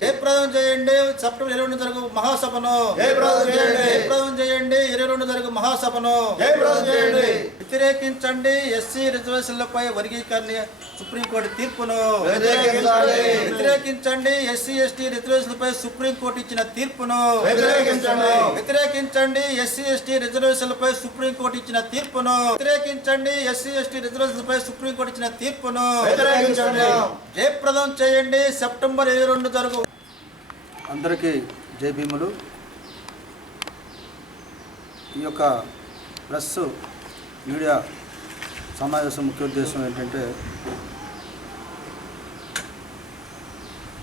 జయప్రదం చేయండి సెప్టెంబర్ 22 జరుగు మహాసభను. జయప్రదం చేయండి 22 జరుగు మహాసభను. వ్యతిరేకించండి ఎస్సీ రిజర్వేషన్లపై వర్గీకరణ సుప్రీంకోర్టు తీర్పును. వ్యతిరేకించండి ఎస్సీ ఎస్టీ రిజర్వేషన్లపై సుప్రీంకోర్టు ఇచ్చిన తీర్పును. వ్యతిరేకించండి ఎస్సీ ఎస్టీ రిజర్వేషన్లపై సుప్రీంకోర్టు ఇచ్చిన తీర్పును. వ్యతిరేకించండి ఎస్సీ ఎస్టీ రిజర్వేషన్లపై సుప్రీంకోర్టు ఇచ్చిన తీర్పును. జయప్రదం చేయండి సెప్టెంబర్ 22 జరుగు. అందరికీ జై భీములు. ఈ యొక్క ప్రెస్ మీడియా సమావేశం ముఖ్య ఉద్దేశం ఏంటంటే,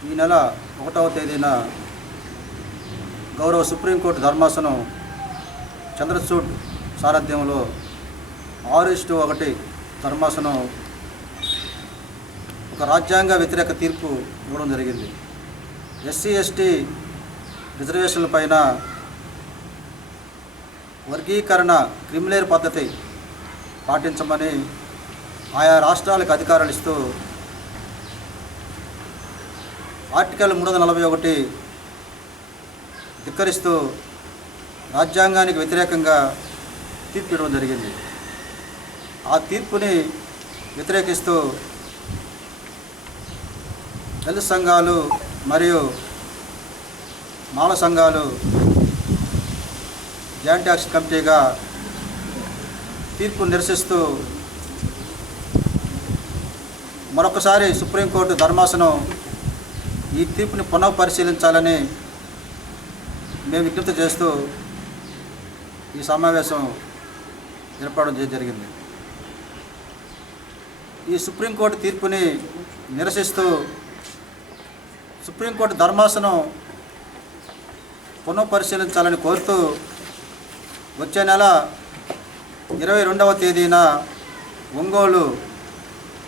ఈ నెల 1వ తేదీన గౌరవ సుప్రీంకోర్టు ధర్మాసనం చంద్రచూడ్ సారథ్యంలో 6:1 ధర్మాసనం ఒక రాజ్యాంగ వ్యతిరేక తీర్పు ఇవ్వడం జరిగింది. ఎస్సీ ఎస్టీ రిజర్వేషన్ల పైన వర్గీకరణ క్రిమిలేర్ పద్ధతి పాటించమని ఆయా రాష్ట్రాలకు అధికారాలు ఇస్తూ ఆర్టికల్ 341 ధిక్కరిస్తూ రాజ్యాంగానికి వ్యతిరేకంగా తీర్పు ఇవ్వడం జరిగింది. ఆ తీర్పుని వ్యతిరేకిస్తూ దళిత సంఘాలు మరియు మాల సంఘాలు జాయింట్ యాక్షన్ కమిటీగా తీర్పును నిరసిస్తూ మరొకసారి సుప్రీంకోర్టు ధర్మాసనం ఈ తీర్పుని పునఃపరిశీలించాలని మేము విజ్ఞప్తి చేస్తూ ఈ సమావేశం ఏర్పడడం జరిగింది. ఈ సుప్రీంకోర్టు తీర్పుని నిరసిస్తూ సుప్రీంకోర్టు ధర్మాసనం పునఃపరిశీలించాలని కోరుతూ వచ్చే నెల 22వ తేదీన ఒంగోలు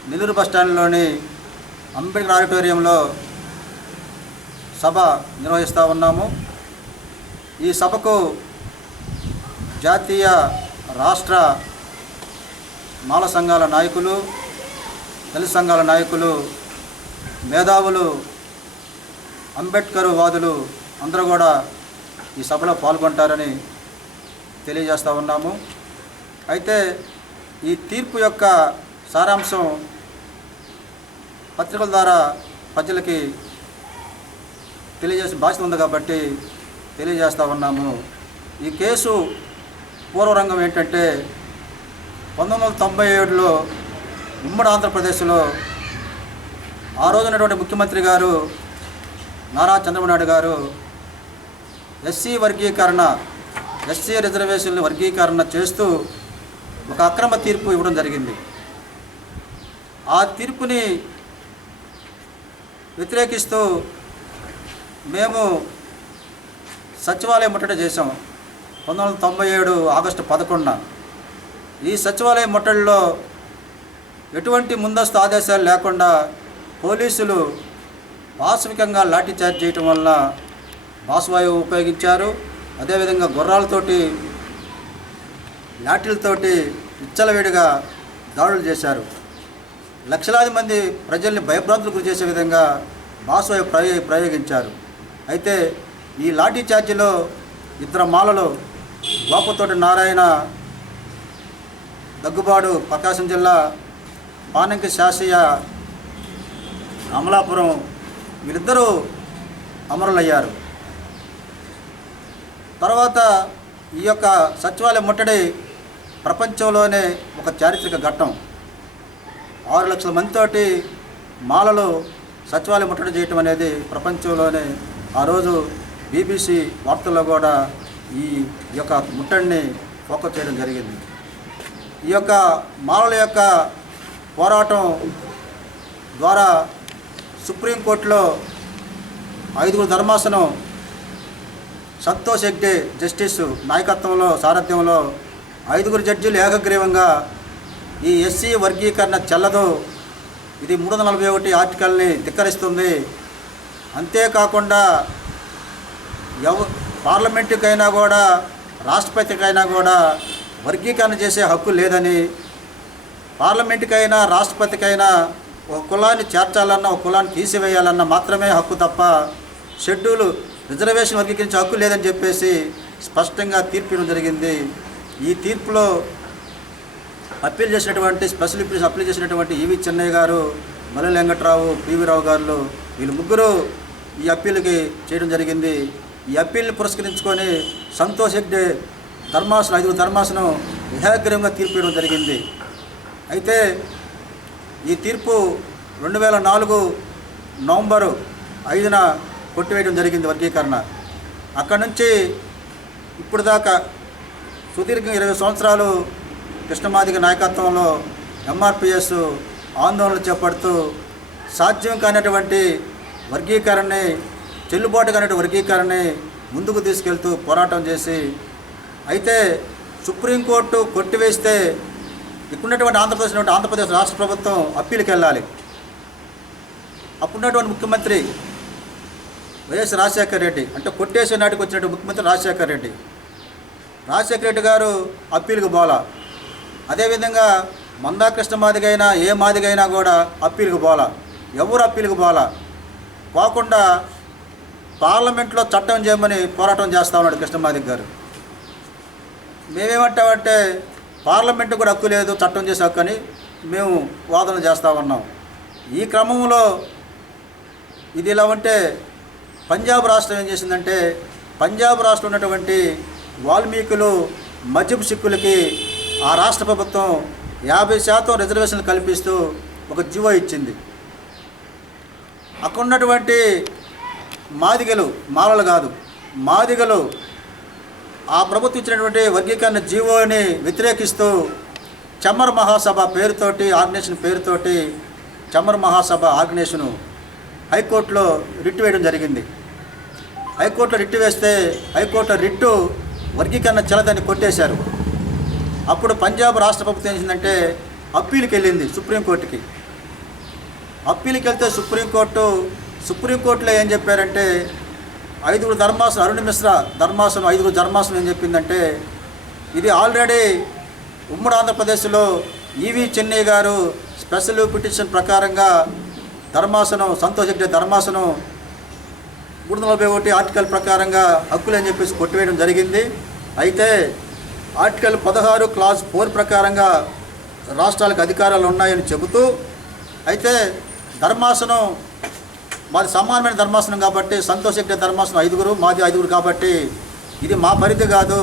నెల్లూరు బస్టాండ్లోని అంబేద్కర్ ఆడిటోరియంలో సభ నిర్వహిస్తూ ఉన్నాము. ఈ సభకు జాతీయ రాష్ట్ర మాల సంఘాల నాయకులు, దళిత సంఘాల నాయకులు, మేధావులు, అంబేద్కర్ వాదులు అందరూ కూడా ఈ సభలో పాల్గొంటారని తెలియజేస్తూ ఉన్నాము. అయితే ఈ తీర్పు యొక్క సారాంశం పత్రికల ద్వారా ప్రజలకి తెలియజేసిన బాధ్యత ఉంది కాబట్టి తెలియజేస్తూ ఉన్నాము. ఈ కేసు పూర్వరంగం ఏంటంటే, 1997లో ఉమ్మడి ఆంధ్రప్రదేశ్లో ఆ రోజునటువంటి ముఖ్యమంత్రి గారు నారా చంద్రబాబు నాయుడు గారు ఎస్సీ రిజర్వేషన్లు వర్గీకరణ చేస్తూ ఒక అక్రమ తీర్పు ఇవ్వడం జరిగింది. ఆ తీర్పుని వ్యతిరేకిస్తూ మేము సచివాలయం ముట్టడి చేసాం 1997 ఆగస్టు 11న. ఈ సచివాలయ ముట్టడిలో ఎటువంటి ముందస్తు ఆదేశాలు లేకుండా పోలీసులు పాశవికంగా లాఠీచార్జ్ చేయటం వల్ల బాసువాయువు ఉపయోగించారు. అదేవిధంగా గుర్రాలతోటి లాఠీలతోటి విచ్చలవిడిగా దాడులు చేశారు. లక్షలాది మంది ప్రజల్ని భయభ్రాంతులకు గురి చేసే విధంగా బాసువాయువు ప్రయోగించారు. అయితే ఈ లాఠీచార్జిలో 2 మాలలు గోపతోటి నారాయణ, దగ్గుబాడు ప్రకాశం జిల్లా, పానంకి శాసయ్య అమలాపురం వీరిద్దరూ అమరులయ్యారు. తర్వాత ఈ యొక్క సచివాలయ ముట్టడి ప్రపంచంలోనే ఒక చారిత్రక ఘట్టం. 6 లక్షల మందితోటి మాలలు సచివాలయం ముట్టడి చేయటం అనేది ప్రపంచంలోనే ఆ రోజు BBC వార్తల్లో కూడా ఈ యొక్క ముట్టడిని ఫోకస్ చేయడం జరిగింది. ఈ యొక్క మాలల యొక్క పోరాటం ద్వారా సుప్రీంకోర్టులో 5 ధర్మాసనం సంతోష్ హెగ్డే జస్టిస్ నాయకత్వంలో సారథ్యంలో 5 జడ్జీలు ఏకగ్రీవంగా ఈ ఎస్సీ వర్గీకరణ చెల్లదు, ఇది 341 ఆర్టికల్ని ధిక్కరిస్తుంది, అంతేకాకుండా పార్లమెంటుకైనా కూడా రాష్ట్రపతికైనా కూడా వర్గీకరణ చేసే హక్కు లేదని, పార్లమెంటుకైనా రాష్ట్రపతికైనా ఒక కులాన్ని చేర్చాలన్నా ఒక కులాన్ని తీసివేయాలన్నా మాత్రమే హక్కు తప్ప షెడ్యూల్ రిజర్వేషన్ వర్గీకరించే హక్కు లేదని చెప్పేసి స్పష్టంగా తీర్పు ఇవ్వడం జరిగింది. ఈ తీర్పులో అప్పీల్ చేసినటువంటి స్పెషల్ ఇంప్రెషన్ అప్పీల్ చేసినటువంటి ఈవి చెన్నయ్య గారు, మల్లెల వెంకట్రావు, పివి రావు గారు, వీళ్ళు ముగ్గురు ఈ అప్పీల్కి చేయడం జరిగింది. ఈ అప్పీల్ని పురస్కరించుకొని సంతోష్ హెగ్డే ధర్మాసనం 5 ధర్మాసనం ఏకాగ్రీవంగా తీర్పు ఇవ్వడం జరిగింది. అయితే ఈ తీర్పు 2004 నవంబరు 5న కొట్టివేయడం జరిగింది వర్గీకరణ. అక్కడి నుంచి ఇప్పుడు దాకా సుదీర్ఘంగా 20 సంవత్సరాలు కృష్ణమాదిగ నాయకత్వంలో ఎంఆర్పిఎస్ ఆందోళనలు చేపడుతూ సాధ్యం కానటువంటి వర్గీకరణని, చెల్లుబాటు కానటువంటి వర్గీకరణని ముందుకు తీసుకెళ్తూ పోరాటం చేసి, అయితే సుప్రీంకోర్టు కొట్టివేస్తే ఇప్పుడున్నటువంటి ఆంధ్రప్రదేశ్ రాష్ట్ర ప్రభుత్వం అప్పీల్కి వెళ్ళాలి. అప్పుడున్నటువంటి ముఖ్యమంత్రి వైఎస్ రాజశేఖర రెడ్డి, అంటే కొట్టేసే నాటికి వచ్చినటువంటి ముఖ్యమంత్రి రాజశేఖర రెడ్డి గారు అప్పీల్కి పోలా. అదేవిధంగా మందా కృష్ణ మాదిగైనా ఏ మాదిగైనా కూడా అప్పీల్కి పోలా. ఎవరు అప్పీల్కి పోలా. పోకుండా పార్లమెంట్లో చట్టం చేయమని పోరాటం చేస్తూ ఉన్నాడు కృష్ణమాదిగ గారు. మేమేమంటామంటే పార్లమెంటు కూడా హక్కు లేదు, చట్టం చేసే హక్కు అని మేము వాదన చేస్తూ ఉన్నాం. ఈ క్రమంలో ఇది ఇలా ఉంటే పంజాబ్ రాష్ట్రం ఏం చేసిందంటే, పంజాబ్ రాష్ట్రంలో ఉన్నటువంటి వాల్మీకులు, మజ్హబ్ సిక్కులకి ఆ రాష్ట్ర ప్రభుత్వం 50% రిజర్వేషన్లు కల్పిస్తూ ఒక జీవో ఇచ్చింది. అక్కడ ఉన్నటువంటి మాదిగలు, మాలలు కాదు, మాదిగలు ఆ ప్రభుత్వం ఇచ్చినటువంటి వర్గీకరణ జీవోని వ్యతిరేకిస్తూ చమ్మర్ మహాసభ పేరుతోటి, ఆర్గనైజేషన్ పేరుతోటి చమ్మర్ మహాసభ ఆర్గనైజేషను హైకోర్టులో రిట్ వేయడం జరిగింది. హైకోర్టులో రిట్ వేస్తే హైకోర్టు రిట్టు వర్గీకరణ చెల్లదని కొట్టేశారు. అప్పుడు పంజాబ్ రాష్ట్ర ప్రభుత్వం ఏం చేసిందంటే అప్పీల్కి వెళ్ళింది సుప్రీంకోర్టుకి. అప్పీల్కి వెళ్తే సుప్రీంకోర్టులో ఏం చెప్పారంటే 5 ధర్మాసనం, అరుణ్ మిశ్రా ధర్మాసనం 5 ధర్మాసనం ఏం చెప్పిందంటే, ఇది ఆల్రెడీ ఉమ్మడి ఆంధ్రప్రదేశ్లో ఈవి చెన్నై గారు స్పెషల్ పిటిషన్ ప్రకారంగా ధర్మాసనం, సంతోష్ హెగ్డే ధర్మాసనం 341 ఆర్టికల్ ప్రకారంగా హక్కులని చెప్పేసి కొట్టివేయడం జరిగింది. అయితే ఆర్టికల్ 16 క్లాజ్ 4 ప్రకారంగా రాష్ట్రాలకు అధికారాలు ఉన్నాయని చెబుతూ, అయితే ధర్మాసనం మాది సమానమైన ధర్మాసనం కాబట్టి సంతోష్ హెగ్డే ధర్మాసనం 5, మాది 5 కాబట్టి ఇది మా పరిధి కాదు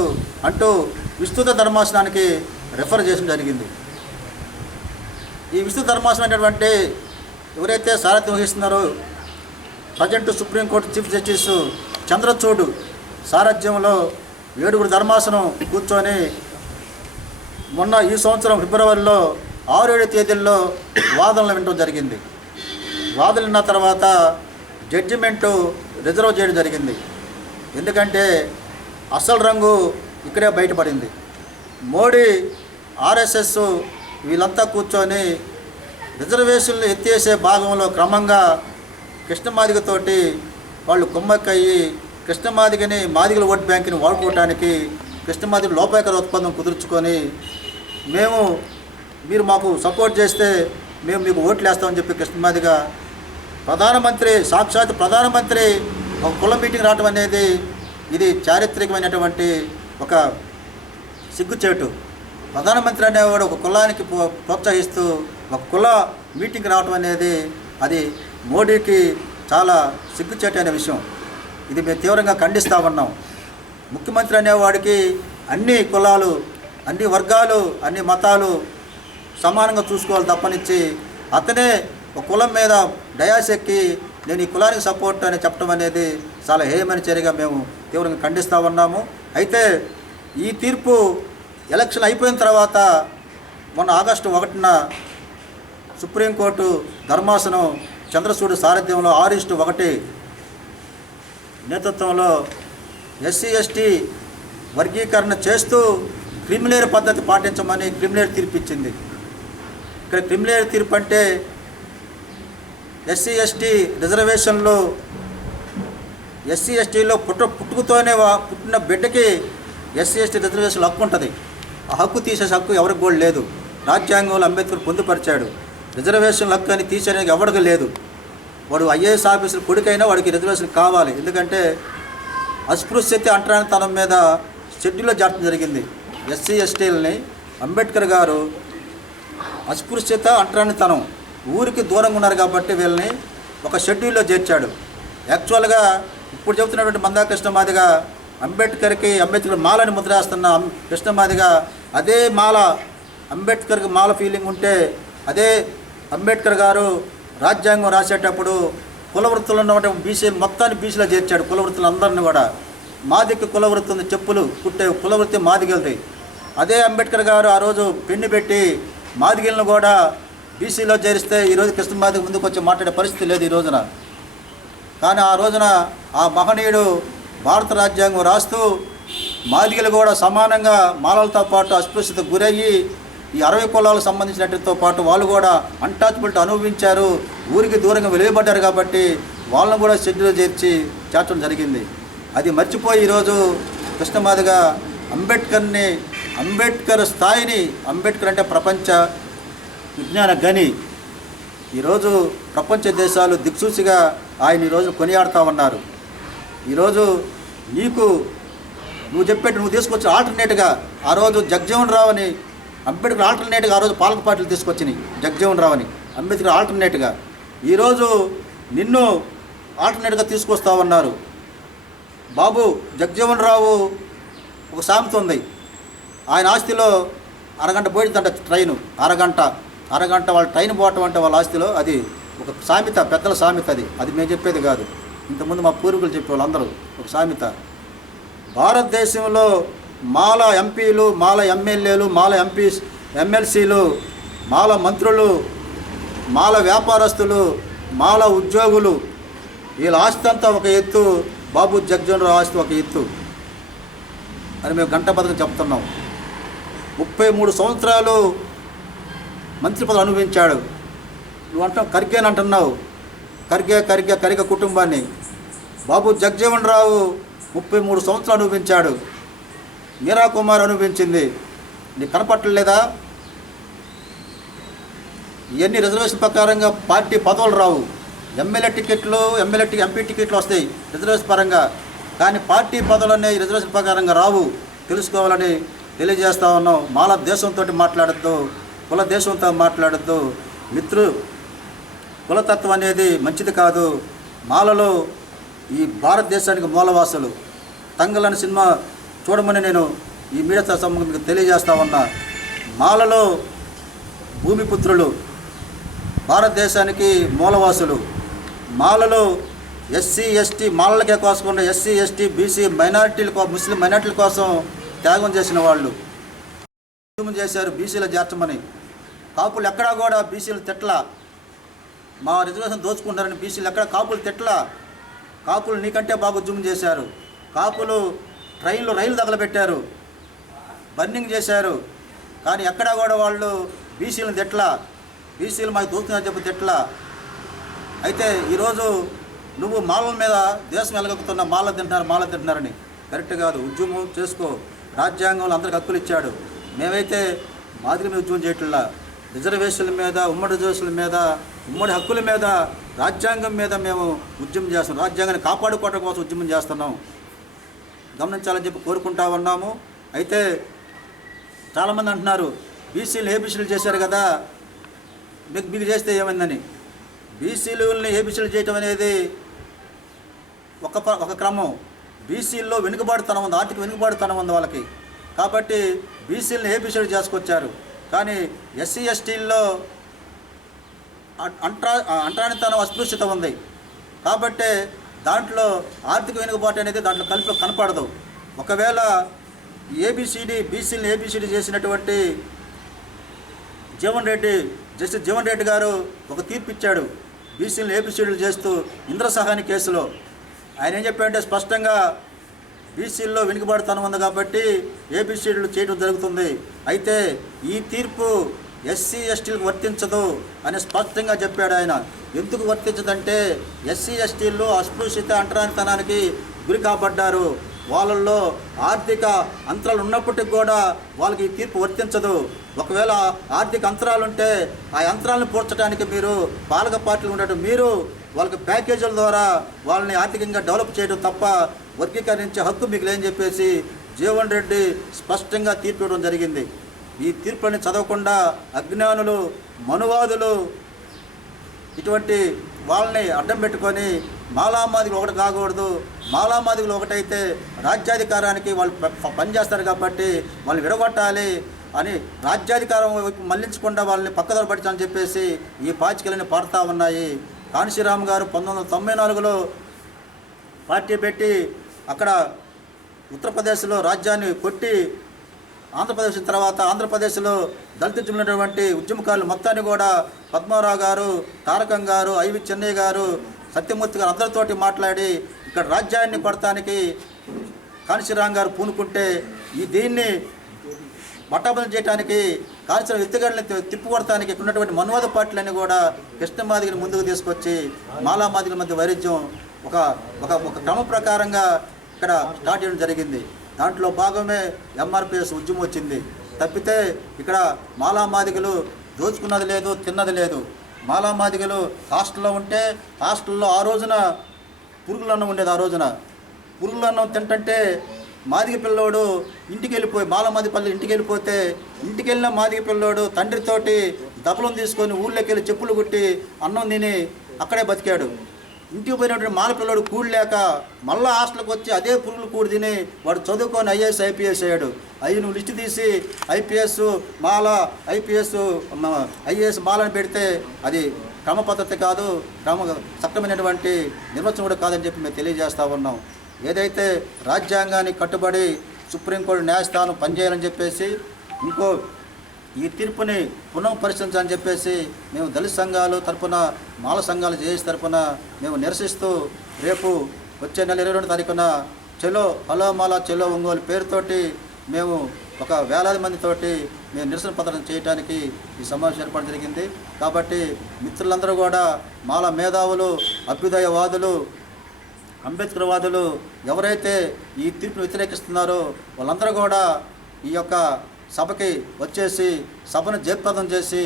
అంటూ విస్తృత ధర్మాసనానికి రెఫర్ చేయడం జరిగింది. ఈ విస్తృత ధర్మాసనం అనేటువంటి ఎవరైతే సారథ్యం వహిస్తున్నారో present supreme court chief justice Chandrachud సారథ్యంలో 7 ధర్మాసనం కూర్చొని మొన్న ఈ సంవత్సరం ఫిబ్రవరిలో 6-7 తేదీల్లో వాదనలు వినడం జరిగింది. వాదనలు విన్న తర్వాత జడ్జిమెంటు రిజర్వ్ చేయడం జరిగింది. ఎందుకంటే అసలు రంగు ఇక్కడే బయటపడింది. మోడీ, ఆర్ఎస్ఎస్ వీళ్ళంతా కూర్చొని రిజర్వేషన్లు ఎత్తేసే భాగంలో క్రమంగా కృష్ణమాదిగతోటి వాళ్ళు కుమ్మక్కయ్యి కృష్ణమాదిగని, మాదిగల ఓట్ బ్యాంకుని వాడుకోవటానికి కృష్ణమాదిగ లోపాయకర ఒప్పందం కుదుర్చుకొని మీరు మాకు సపోర్ట్ చేస్తే మేము మీకు ఓట్లు వేస్తామని చెప్పి కృష్ణమాదిగ సాక్షాత్ ప్రధానమంత్రి ఒక కుల మీటింగ్ రావడం అనేది ఇది చారిత్రకమైనటువంటి ఒక సిగ్గుచేటు. ప్రధానమంత్రి అనేవాడు ఒక కులానికి ప్రోత్సహిస్తూ ఒక కుల మీటింగ్ రావడం అనేది అది మోడీకి చాలా సిగ్గుచేటు అనే విషయం. ఇది మేము తీవ్రంగా ఖండిస్తూ ఉన్నాం. ముఖ్యమంత్రి అనేవాడికి అన్ని కులాలు, అన్ని వర్గాలు, అన్ని మతాలు సమానంగా చూసుకోవాలి తప్పనిచ్చి అతనే ఒక కులం మీద డయాస్ ఎక్కి నేను ఈ కులానికి సపోర్ట్ అని చెప్పడం అనేది చాలా హేయమైన చర్యగా మేము తీవ్రంగా ఖండిస్తూ ఉన్నాము. అయితే ఈ తీర్పు ఎలక్షన్ అయిపోయిన తర్వాత మొన్న ఆగస్టు 1న సుప్రీంకోర్టు ధర్మాసనం చంద్రచూడ్ సారథ్యంలో 6:1 నేతృత్వంలో ఎస్సీ ఎస్టీ వర్గీకరణ చేస్తూ క్రిమిలేర్ పద్ధతి పాటించమని క్రిమిలేర్ తీర్పు ఇచ్చింది. ఇక్కడ క్రిమిలేర్ తీర్పు అంటే ఎస్సీ ఎస్టీ రిజర్వేషన్లు ఎస్సీ ఎస్టీలో పుట్టుకతోనే పుట్టిన బిడ్డకి ఎస్సీ ఎస్టీ రిజర్వేషన్ హక్కు ఉంటుంది. ఆ హక్కు తీసేసే హక్కు ఎవరికి కూడా లేదు. రాజ్యాంగంలో అంబేద్కర్ పొందుపరిచాడు. రిజర్వేషన్ హక్కు అని తీసేయడానికి ఎవరికి లేదు. వాడు ఐఏఎస్ ఆఫీసర్ కొడుకైనా వాడికి రిజర్వేషన్ కావాలి. ఎందుకంటే అస్పృశ్యత అంటరానితనం మీద షెడ్యూల్లో చేర్చడం జరిగింది. ఎస్సీ ఎస్టీలని అంబేద్కర్ గారు అస్పృశ్యత అంటరానితనం ఊరికి దూరంగా ఉన్నారు కాబట్టి వీళ్ళని ఒక షెడ్యూల్లో చేర్చాడు. యాక్చువల్గా ఇప్పుడు చెబుతున్నటువంటి మందా కృష్ణమాదిగ అంబేద్కర్ మాలని ముద్రేస్తున్న కృష్ణమాదిగ అదే మాల అంబేద్కర్కి మాల ఫీలింగ్ ఉంటే అదే అంబేద్కర్ గారు రాజ్యాంగం రాసేటప్పుడు కులవృత్తులు ఉన్నటువంటి బీసీ మొత్తాన్ని బీసీలో చేర్చాడు. కులవృత్తులు అందరినీ కూడా మాదికి కులవృత్తి ఉంది, చెప్పులు కుట్టే కులవృత్తి మాదిగలది. అదే అంబేద్కర్ గారు ఆ రోజు పెన్ను పెట్టి మాదిగలను కూడా బీసీలో చేరిస్తే ఈరోజు కృష్ణమాదిగ ముందుకు వచ్చి మాట్లాడే పరిస్థితి లేదు ఈ రోజున. కానీ ఆ రోజున ఆ మహనీయుడు భారత రాజ్యాంగం రాస్తూ మాదిగలు కూడా సమానంగా మాలలతో పాటు అస్పృశ్యత గురయ్యి ఈ 60 కులాలకు సంబంధించినటితో పాటు వాళ్ళు కూడా అన్టాచబిలిటీ అనుభవించారు. ఊరికి దూరంగా వెలువబడ్డారు కాబట్టి వాళ్ళను కూడా షెడ్యూల్లో చేర్చడం జరిగింది. అది మర్చిపోయి ఈరోజు కృష్ణమాదిగ అంబేద్కర్ స్థాయిని, అంబేద్కర్ అంటే ప్రపంచ విజ్ఞాన గని, ఈరోజు ప్రపంచ దేశాలు దిక్సూచిగా ఆయన ఈరోజు కొనియాడుతూ ఉన్నారు. ఈరోజు నువ్వు చెప్పేట్టు నువ్వు తీసుకొచ్చిన ఆల్టర్నేట్గా ఆ రోజు జగజ్జీవన్ రావు అని అంబేద్కర్ ఆల్టర్నేట్గా ఆ రోజు పాలక పార్టీలు తీసుకొచ్చినాయి. జగజ్జీవన్ రావు అని అంబేద్కర్ ఆల్టర్నేట్గా ఈరోజు నిన్ను ఆల్టర్నేట్గా తీసుకొస్తా ఉన్నారు. బాబు జగజ్జీవన్ రావు ఒక సామెత ఉంది, ఆయన ఆస్తిలో అరగంట పోయిందంట ట్రైను, అరగంట వాళ్ళ ట్రైన్ పోవటం అంటే వాళ్ళ ఆస్తిలో అది ఒక సామెత, పెద్దల సామెత. అది మేము చెప్పేది కాదు, ఇంతకుముందు మా పూర్వీకులు చెప్పే వాళ్ళందరూ ఒక సామెత. భారతదేశంలో మాల ఎంపీలు, మాల ఎమ్మెల్యేలు, మాల ఎమ్మెల్సీలు, మాల మంత్రులు, మాల వ్యాపారస్తులు, మాల ఉద్యోగులు, వీళ్ళ ఆస్తి అంతా ఒక ఎత్తు, బాబు జగజ్జీవన్ రావు ఆస్తి ఒక ఎత్తు అని మేము గంట బతుకు చెప్తున్నాం. 33 సంవత్సరాలు మంత్రి పదవి అనుభవించాడు. నువ్వు అంటావు ఖర్గే అని అంటున్నావు, ఖర్గే కుటుంబాన్ని. బాబు జగజ్జీవన్ రావు 33 సంవత్సరాలు అనుభవించాడు. మీరా కుమార్ అనుభవించింది. నీకు కనపట్టలేదా? ఇవన్నీ రిజర్వేషన్ ప్రకారంగా పార్టీ పదవులు రావు. ఎంపీ టికెట్లు వస్తాయి రిజర్వేషన్ పరంగా, కానీ పార్టీ పదవులు అనేవి రిజర్వేషన్ ప్రకారంగా రావు. తెలుసుకోవాలని తెలియజేస్తూ ఉన్నాం. మాల దేశంతో మాట్లాడద్దు, కుల దేశంతో మాట్లాడద్దు. కులతత్వం అనేది మంచిది కాదు. మాలలో ఈ భారతదేశానికి మూలవాసులు. తంగల్ అనే సినిమా చూడమని నేను ఈ మీడియా సమూహం మీకు తెలియజేస్తా ఉన్నా. మాలలో భూమిపుత్రులు, భారతదేశానికి మూలవాసులు. మాలలో ఎస్సీ ఎస్టీ మాలలకే కోసకుండా ఎస్సీ ఎస్టీ బీసీ ముస్లిం మైనార్టీల కోసం త్యాగం చేసిన వాళ్ళు చేశారు బీసీలో చేర్చమని. కాపులు ఎక్కడా కూడా బీసీలు తిట్లా, మా రిజర్వేషన్ దోచుకుంటారని బీసీలు ఎక్కడ కాపులు తిట్లా. కాపులు నీకంటే బాగా ఉద్యమం చేశారు. కాపులు రైలు తగలబెట్టారు, బర్నింగ్ చేశారు. కానీ ఎక్కడా కూడా వాళ్ళు బీసీలను తిట్లా, బీసీలు మాకు దోచుకున్నారని చెప్పి తిట్లా. అయితే ఈరోజు నువ్వు మాలల మీద దేశం వెలగక్కుతున్న మాల తింటున్నారని కరెక్ట్ కాదు. ఉద్యమం చేసుకో. రాజ్యాంగంలో అందరికి హక్కులు ఇచ్చాడు. మేమైతే మాదిరి మీద ఉద్యమం చేయట్లా. రిజర్వేషన్ల మీద, ఉమ్మడి రిజర్వేషన్ల మీద, ఉమ్మడి హక్కుల మీద, రాజ్యాంగం మీద మేము ఉద్యమం చేస్తున్నాం. రాజ్యాంగాన్ని కాపాడుకోవడం కోసం ఉద్యమం చేస్తున్నాం. గమనించాలని చెప్పి కోరుకుంటా ఉన్నాము. అయితే చాలామంది అంటున్నారు బీసీలు ఏబీసీలు చేశారు కదా, మీకు చేస్తే ఏమైందని. బీసీలని ఏబీసీలు చేయటం అనేది ఒక క్రమం. బీసీల్లో వెనుకబాటుతనం ఉంది, ఆర్థిక వెనుకబాటుతనం ఉంది వాళ్ళకి. కాబట్టి బీసీలను ఏబీసీలు చేసుకొచ్చారు. కానీ ఎస్సీ ఎస్టీల్లో అంటరానితనం అస్పృశ్యత ఉంది. కాబట్టి దాంట్లో ఆర్థిక వెనుకబాటు అనేది దాంట్లో కనపడదు. ఒకవేళ బీసీలను ఏబీసీడీ చేసినటువంటి జస్టిస్ జీవన్ రెడ్డి గారు ఒక తీర్పు ఇచ్చాడు బీసీలను ఏబీసీడీలు చేస్తూ ఇంద్రసహాని కేసులో. ఆయన ఏం చెప్పాడంటే స్పష్టంగా బీసీల్లో వెనుకబాటుతనం ఉంది కాబట్టి ఏబీసీడీలు చేయడం జరుగుతుంది. అయితే ఈ తీర్పు ఎస్సీ ఎస్టీలకు వర్తించదు అని స్పష్టంగా చెప్పాడు ఆయన. ఎందుకు వర్తించదంటే ఎస్సీ ఎస్టీలు అస్పృశ్యత అంటరానితనానికి గురి కాబడ్డారు. వాళ్ళల్లో ఆర్థిక అంతరాలు ఉన్నప్పటికీ కూడా వాళ్ళకి ఈ తీర్పు వర్తించదు. ఒకవేళ ఆర్థిక అంతరాలుంటే ఆ అంతరాలను పూడ్చడానికి మీరు పాలక పార్టీలు ఉండటం, మీరు వాళ్ళకి ప్యాకేజీల ద్వారా వాళ్ళని ఆర్థికంగా డెవలప్ చేయడం తప్ప వర్గీకరించే హక్కు మీకు లేని చెప్పేసి జీవన్ రెడ్డి స్పష్టంగా తీర్పు ఇవ్వడం జరిగింది. ఈ తీర్పుని చదవకుండా అజ్ఞానులు, మనువాదులు ఇటువంటి వాళ్ళని అడ్డం పెట్టుకొని మాలామాదిగులు ఒకటి కాకూడదు, మాలామాదిగులు ఒకటైతే రాజ్యాధికారానికి వాళ్ళు పనిచేస్తారు కాబట్టి వాళ్ళని విడగొట్టాలి అని రాజ్యాధికారం మళ్లించకుండా వాళ్ళని పక్కదోవ పట్టించాలని చెప్పేసి ఈ పాచికలని పాడుతూ ఉన్నాయి. కాన్శీరామ్ గారు 1994లో పార్టీ పెట్టి అక్కడ ఉత్తరప్రదేశ్లో రాజ్యాన్ని కొట్టి ఆంధ్రప్రదేశ్ తర్వాత ఆంధ్రప్రదేశ్లో దళితున్నటువంటి ఉద్యమకారులు మొత్తాన్ని కూడా పద్మారావు గారు, తారకం గారు, ఐవి చెన్నయ్య గారు, సత్యమూర్తి గారు అందరితోటి మాట్లాడి ఇక్కడ రాజ్యాన్ని కొడటానికి కాన్శీరామ్ గారు పూనుకుంటే దీన్ని బట్టాబలం చేయడానికి కాన్శీరామ్ ఎత్తుగడని తిప్పుకొడటానికి ఇక్కడ ఉన్నటువంటి మన్వాద పార్టీలన్నీ కూడా కృష్ణమాదిగని ముందుకు తీసుకొచ్చి మాలామాదిగల మధ్య వైరుధ్యం ఒక ఒక ఒక క్రమ ప్రకారంగా ఇక్కడ స్టార్ట్ చేయడం జరిగింది. దాంట్లో భాగమే ఎంఆర్పిఎస్ ఉద్యమం వచ్చింది. తప్పితే ఇక్కడ మాలామాదిగలు దోచుకున్నది లేదు, తిన్నది లేదు. మాలామాదిగలు హాస్టల్లో ఉంటే హాస్టల్లో ఆ రోజున పురుగులన్నం ఉండేది. ఆ రోజున పురుగులన్నం తింటుంటే మాదిగ పిల్లోడు ఇంటికి వెళ్ళిపోయి మాలామాది పల్లె ఇంటికి వెళ్ళిపోతే ఇంటికి వెళ్ళిన మాదిగ పిల్లోడు తండ్రితోటి దబలం తీసుకొని ఊళ్ళోకి వెళ్ళి చెప్పులు కుట్టి అన్నం తిని అక్కడే బతికాడు. ఇంటికి పోయినటువంటి మాల పిల్లడు కూడి లేక మళ్ళీ హాస్టల్కి వచ్చి అదే పురుగులు కూడి తిని వాడు చదువుకొని ఐఏఎస్ ఐపీఎస్ అయ్యాడు. అవి నువ్వు లిస్టు తీసి ఐపీఎస్ మాల, ఐఏఎస్ మాలని పెడితే అది క్రమ పద్ధతి కాదు, చట్టమైనటువంటి నిర్వచనం కూడా కాదని చెప్పి మేము తెలియజేస్తూ ఉన్నాం. ఏదైతే రాజ్యాంగానికి కట్టుబడి సుప్రీంకోర్టు న్యాయస్థానం పనిచేయాలని చెప్పేసి ఈ తీర్పుని పునఃపరిశీలించాలని చెప్పేసి మేము దళిత సంఘాలు తరఫున, మాల సంఘాలు జేఏసీ తరఫున మేము నిరసిస్తూ రేపు వచ్చే నెల 22వ తారీఖున చెలో హలో మాల చెలో ఒంగోలు పేరుతోటి మేము ఒక వేలాది మందితోటి మేము నిరసన పత్రం చేయడానికి ఈ సమావేశం ఏర్పాటు జరిగింది. కాబట్టి మిత్రులందరూ కూడా మాల మేధావులు, అభ్యుదయవాదులు, అంబేద్కర్ వాదులు ఎవరైతే ఈ తీర్పును వ్యతిరేకిస్తున్నారో వాళ్ళందరూ కూడా ఈ యొక్క సభకి వచ్చేసి సభను జయప్రదం చేసి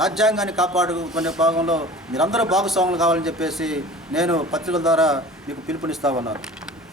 రాజ్యాంగాన్ని కాపాడుకునే భాగంలో మీరందరూ భాగస్వాములు కావాలని చెప్పేసి నేను పత్రికల ద్వారా మీకు పిలుపునిస్తా ఉన్నాను.